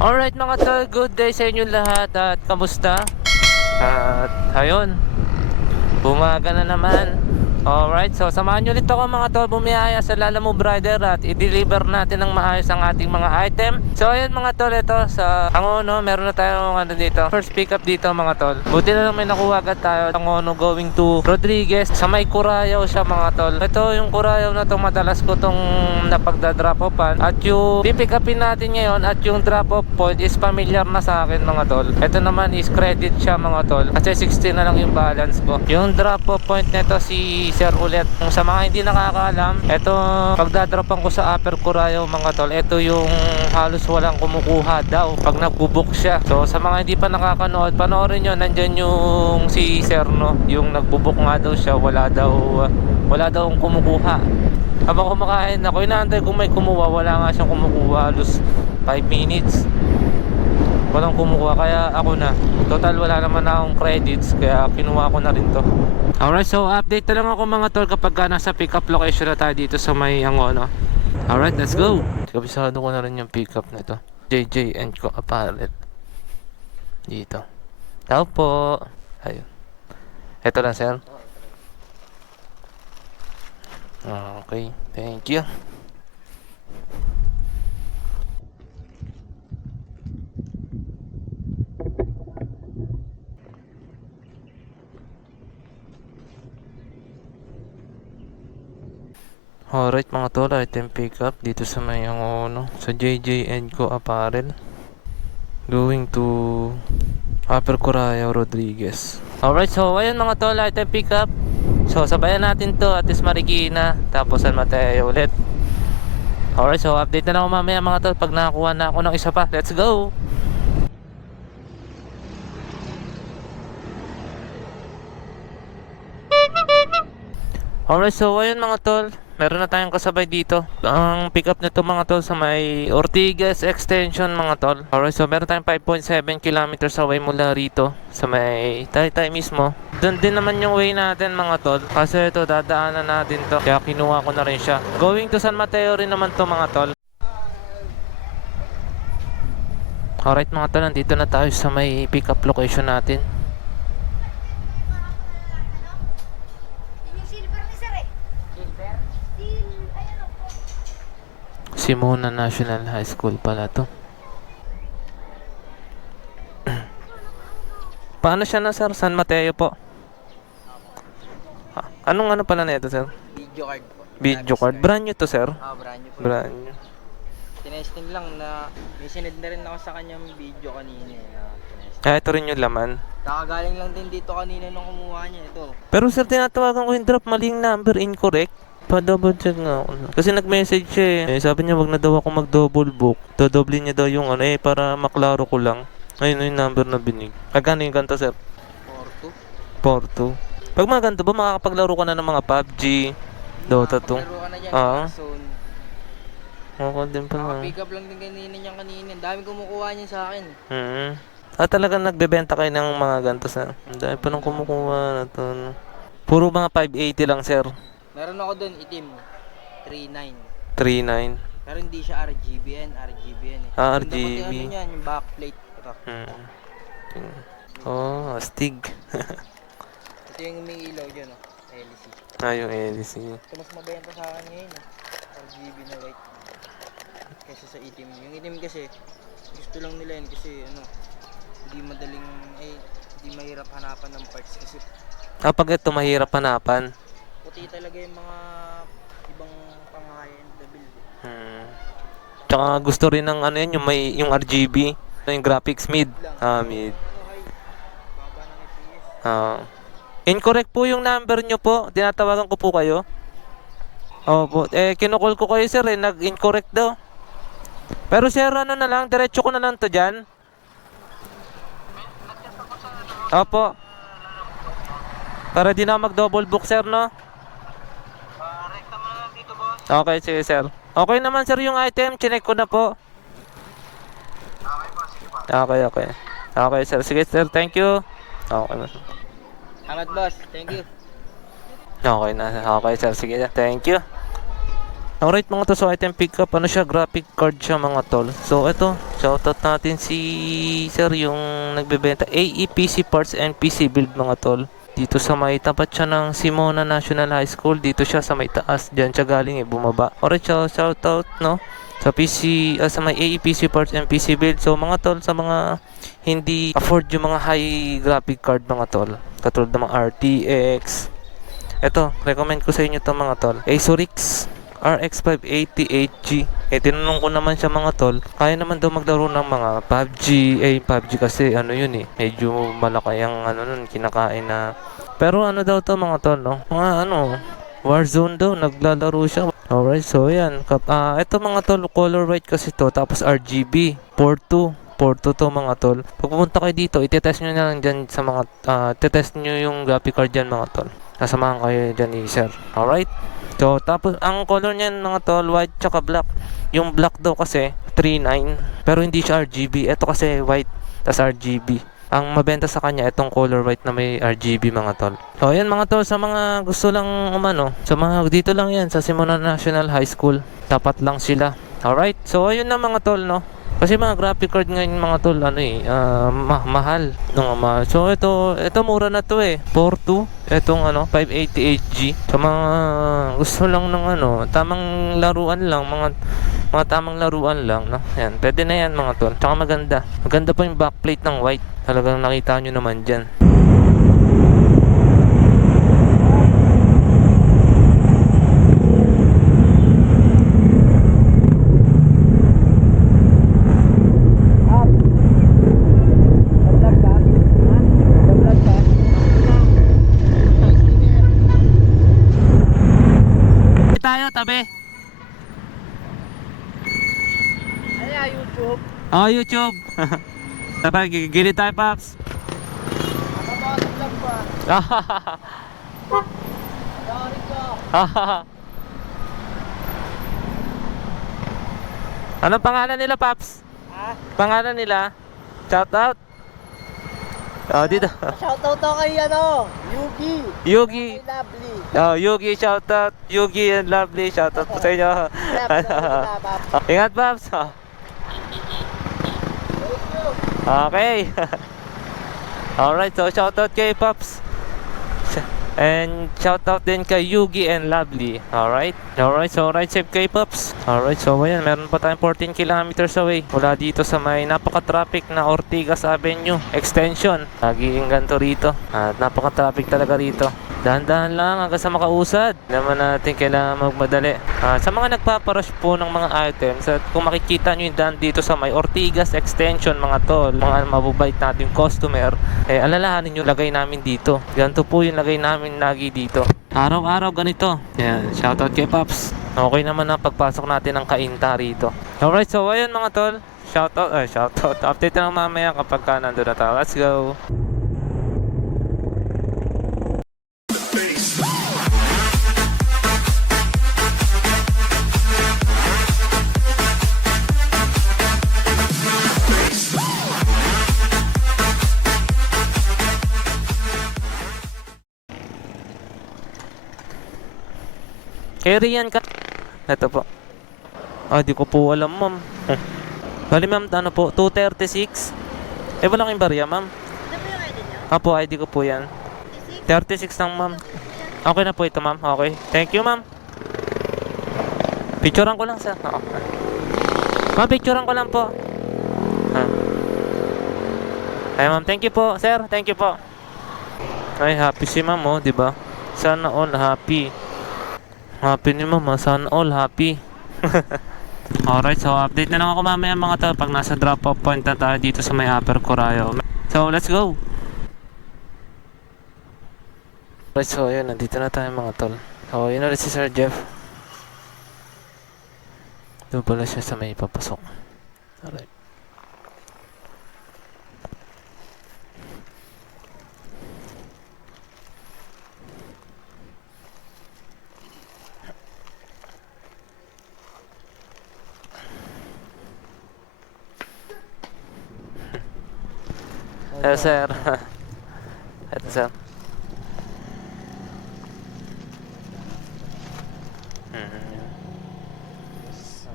Alright mga tol, good day sa inyo lahat at kamusta? At ayun, bumaga na naman. Alright, so samahan nyo ulit ako mga tol, bumiyaya sa Lalamove Rider at i-deliver natin ng maayos ang ating mga item. So ayun mga tol, ito sa Angono, meron na tayong ano dito, first pick up dito mga tol. Buti na lang may nakuha agad tayo. Angono going to Rodriguez, sa may Curayaw siya mga tol. Ito yung Curayaw na to, madalas ko tong napagda-drop offan. At yung pipick upin natin ngayon at yung drop off point is familiar na sa akin mga tol. Ito naman is credit siya mga tol, kasi 60 na lang yung balance ko. Yung drop off point nito si Sir ulit. Sa mga hindi nakakaalam, ito pagdadropan ko sa Upper Curayaw mga tol, ito yung halos walang kumukuha daw pag nagbubook siya. So sa mga hindi pa nakakanood, panoorin nyo, nandyan yung si Sir no, yung nagbubook nga daw siya, wala daw kumukuha. Habang kumakain ako, inaantay kung may kumuha, wala nga siyang kumukuha, halos 5 minutes walang kumukuha, kaya ako na total wala naman akong credits, kaya kinuha ko na rin to. Alright, so update na lang ako mga tol kapag nasa pick up location na tayo dito sa may Angono. Alright, let's go. Kabisado ko na rin yung pick up na ito, JJ and Co Apparel dito. Tao po. Ayun, eto lang sir. Okay, thank you. Alright mga tol, item pick up dito sa may Angono, sa JJ and Co Apparel going to Upper Curayaw Rodriguez. Alright, so ayun mga tol, item pick up. So sabayan natin to at is Marikina, tapos San Mateo ulit. Alright, so update na lang ako mamaya mga tol pag nakakuha na ako ng isa pa. Let's go! Alright, so ayun mga tol, meron na tayong kasabay dito. Ang pick up nito mga tol sa may Ortigas Extension mga tol. Alright, so meron tayong 5.7 kilometers away mula rito sa may Taytay mismo. Doon din naman yung way natin mga tol, kasi ito dadaanan natin to, kaya kinuha ko na rin siya. Going to San Mateo rin naman to mga tol. Alright mga tol, nandito na tayo sa may pick up location natin. Simona National High School pala to. Paano siya na sir? San Mateo po? Anong ano pala na ito sir? Video card po. Video card. Brand new to sir? Brand new po. Brand new. Tinesting lang na may sinend na rin ako sa kanyang video kanina. Ito rin yung laman. Kakagaling lang din dito kanina nung kumuha niya ito. Pero sir, tinatawagan ko yung drop, maling number, incorrect. Pa-double check nga ako. Kasi nag-message siya eh. Sabi niya wag na daw ako mag-double book. Dodoble niya daw yung ano para maklaro ko lang. Ayun yung number na binig. Magkano yung ganito sir? 4-2. Pag mga ganito ba, makakapaglaro ka na ng mga PUBG, Dota 2? Laro ka na dyan, Warzone. Oo, din pala. Pick up lang din kanina. Ang dami kumukuha niya sa akin. Talagang nagbebenta kayo ng mga ganito sir? Ang dami pa nang kumukuha na to. Puro mga 580 lang sir. Meron ako doon, itim. 3.9. 3.9. Pero hindi siya RGBN eh. RGB. Ano yan, yung backplate. Ito. Oh, astig. Ito yung may ilaw dyan, LC. Yung LC. Ito mas mabenta sa akin ngayon, RGB na white. Kaysa sa itim. Yung itim kasi, gusto lang nila yun kasi hindi mahirap hanapan ng parts kasi Kapag ito mahirap hanapan. puti talaga yung mga ibang pang-high-end na build. Tsaka gusto rin ng ano yan, yung RGB, yung graphics mid. Mid. Baba ng FPS. Incorrect po yung number nyo po. Tinatawagan ko po kayo. Opo. Kinukol ko kayo sir nag-incorrect daw. Pero sir, ano na lang, diretso ko na lang to dyan. Opo. Para di na mag-double book sir, no? Rekta mo na lang dito, boss. Okay, sige sir. Okay naman sir yung item, chinek ko na po. Okay po, sige po. Okay. Okay sir, sige sir, thank you. Okay na. Salamat, boss. Thank you. Okay na, okay sir, sige, thank you. Alright mga to, so item pick up, ano siya, graphic card siya mga tol. So ito, Shoutout natin si Sir yung nagbebenta AEPC Parts and PC Build mga tol. Dito sa may tapat siya ng Simona National High School. Dito siya sa may taas. Diyan siya galing bumaba. Alright, so shoutout no sa PC, sa may AEPC Parts and PC Build. So mga tol, sa mga hindi afford yung mga high graphic card mga tol, katulad ng mga RTX, eto, recommend ko sa inyo to mga tol. Asurix RX 580 tinanong ko naman siya mga tol, kaya naman daw maglaro ng mga PUBG. PUBG kasi ano yun medyo malaki ang ano nun, kinakain na. Pero ano daw to mga tol, no? Mga ano, Warzone daw, naglalaro siya. Alright, so yan. Ito mga tol, color white kasi to, tapos RGB, 4.2 to mga tol. Pag pumunta kayo dito, itetest nyo na lang dyan sa mga, itetest nyo yung graphic card dyan mga tol. Sasamahan kayo dyan ni sir. Alright? So, tapos, ang color niyan mga tol, white tsaka black. Yung black daw kasi, 3.9. Pero hindi siya RGB. Ito kasi white, tas RGB. Ang mabenta sa kanya, itong color white na may RGB mga tol. So, ayan mga tol, sa mga gusto lang umano, sa mga dito lang yan, sa Simona National High School. Tapat lang sila. Alright? So, ayun na mga tol, no? Kasi mga graphic card ngayon mga tol, mahal. So ito mura na to 4.2. Itong 588G. Sa mga gusto lang ng tamang laruan lang, mga tamang laruan lang, no? Yan, pwede na yan mga tol. Tsaka maganda. Maganda pa yung backplate ng white. Talagang nakita nyo naman dyan. Tayo tabi. Ano YouTube? YouTube. Tapos gigilid tayo, Paps. Nakabasag lang pa. Sorry ko. Anong pangalan nila, Paps? Ha? Pangalan nila? Shout out. Dito. Shoutout ako kay Yugi. Yugi. Kay Lovely. Yugi, shout out. Yugi and Lovely, shout out po sa inyo. Ingat, Paps. Okay. Alright, so shout out kay Paps. And shout out din kay Yugi and Lovely. Alright. So ride safe kay Paps. Alright, so ayan, meron pa tayong 14 kilometers away mula dito sa may napaka-traffic na Ortigas Avenue Extension. Nagiging ganito rito. At napaka-traffic talaga rito. Dahan-dahan lang hanggang sa makausad. Hindi naman natin kailangan magmadali. Sa mga nagpaparush po ng mga items, at kung makikita nyo yung daan dito sa may Ortigas Extension mga tol, mga mababait natin customer, alalahanin nyo lagay namin dito. Ganito po yung lagay namin lagi dito. Araw-araw ganito. Yan, shoutout kay Paps. Okay naman na pagpasok natin ng kainta rito. Alright, so ayun mga tol. Shoutout. Update na lang mamaya kapag nandun na tayo. Let's go. Rian ka. Ito po. Di ko po alam, ma'am. Bali, ma'am, ano po? 236. Wala kayong barya, ma'am. Ano po yung ID nyo? Apo, ID ko po yan. 36 lang, ma'am. Okay na po ito, ma'am. Okay. Thank you, ma'am. Picturean ko lang, sir. Ma'am, picturean ko lang po. Ay, ma'am. Thank you po, sir. Thank you po. Ay, happy si ma'am, oh, di ba? Sana all happy. Happy ni mama, sana all happy. Alright, so update na lang ako mamaya mga tol pag nasa drop off point na tayo dito sa may Upper Corayo. So let's go. Alright, so yun, nandito na tayo mga tol. So yun ulit si Sir Jeff. Doon pala siya sa may papasok. Alright. Hello, sir. Ito, sir.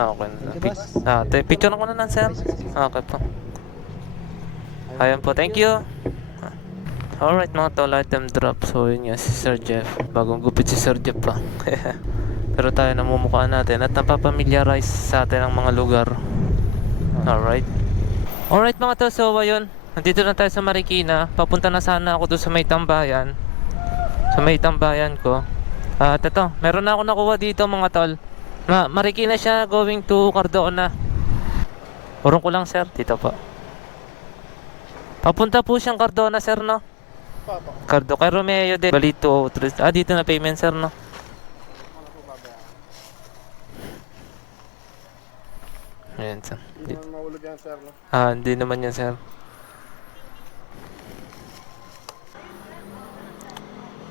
Okay na. Thank you, boss. Picture ko na lang, sir. Okay po. Ayan po, thank you. Alright mga tol, item drop. So yun nga, si Sir Jeff. Bagong gupit si Sir Jeff pa. Pero tayo namumukha natin at napapamiliarize sa atin ang mga lugar. Alright. Alright mga tol, so ayun. Nandito na tayo sa Marikina. Papunta na sana ako doon sa may tambayan. Sa may tambayan ko. At ito, meron na ako nakuha dito mga tol. Marikina siya going to Cardona. Urong ko lang sir, dito po. Papunta po siyang Cardona sir, no? Cardo, kay Romeo din. Bali 203. Dito na payment sir, no? Ayan sir. Hindi naman mahulog yan, sir, no? Hindi naman yan sir.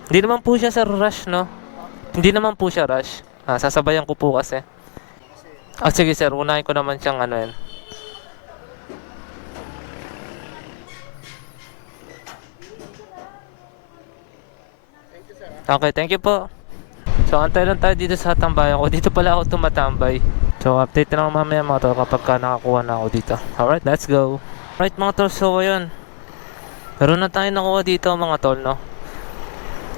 Hindi naman po siya sir rush, no? Hindi naman po siya rush. Sasabayan ko po kasi. Sige sir, unahin ko naman siyang ano yan. Okay, thank you po. So, antay lang tayo dito sa tambayan ko. Dito pala ako tumatambay. So, update na lang mamaya mga tol kapag nakakuha na ako dito. Alright, let's go. Alright mga tol, so ayun. Meron na tayo nakuha dito mga tol, no?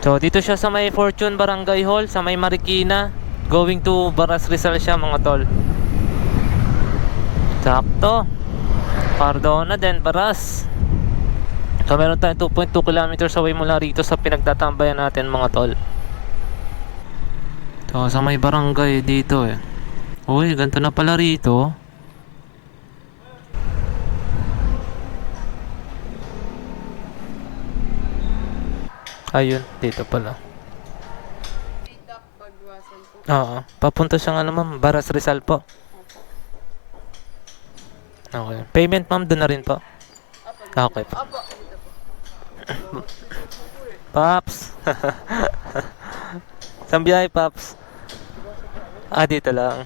So, dito siya sa may Fortune Barangay Hall, sa may Marikina. Going to Baras Rizal siya mga tol. Sakto. Cardona din, Baras. So meron tayong 2.2 kilometers away mula rito sa pinagtatambayan natin mga tol. So sa may barangay dito eh. Uy, ganito na pala rito. Ayun, dito pala. Oo, papunta siyang ano ma'am, Baras Rizal po. Okay. Payment ma'am, doon na rin po. Okay po. Paps. Saan biyahe, Paps? Dito lang.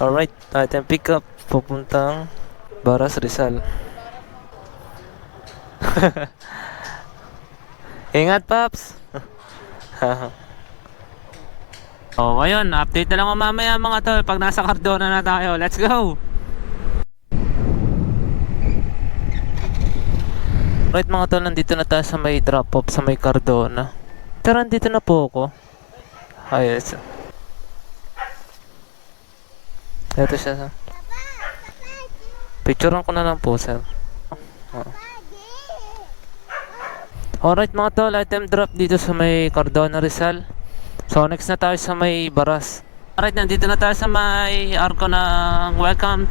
Alright, item pick up. Pupuntang Baras Rizal. Ingat, Paps. Ayun, update na lang ako mamaya mga tol pag nasa Cardona na tayo. Let's go! Right mga tol, nandito na tayo sa may drop off sa may Cardona. Tara, nandito na po ako. Ayos. Ito siya sir. Picturean ko na lang po sir. Alright mga tol, item drop dito sa may Cardona Rizal. So next na tayo sa may Baras. Alright, nandito na tayo sa may arko ng welcome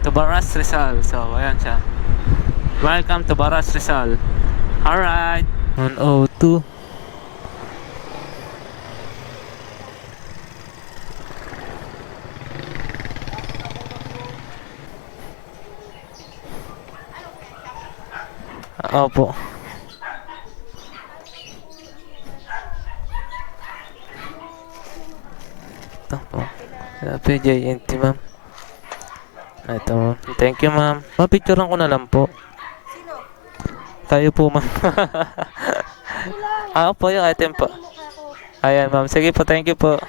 to Baras Rizal. So ayan siya. Welcome to Baras Rizal. Alright. 102. Opo. Ito po. PJNT ma'am. Ito ma'am. Thank you ma'am. Mapicturean ko na lang po. Tayo po ma'am. Ako po yung item po. Ayan ma'am. Sige po, thank you po.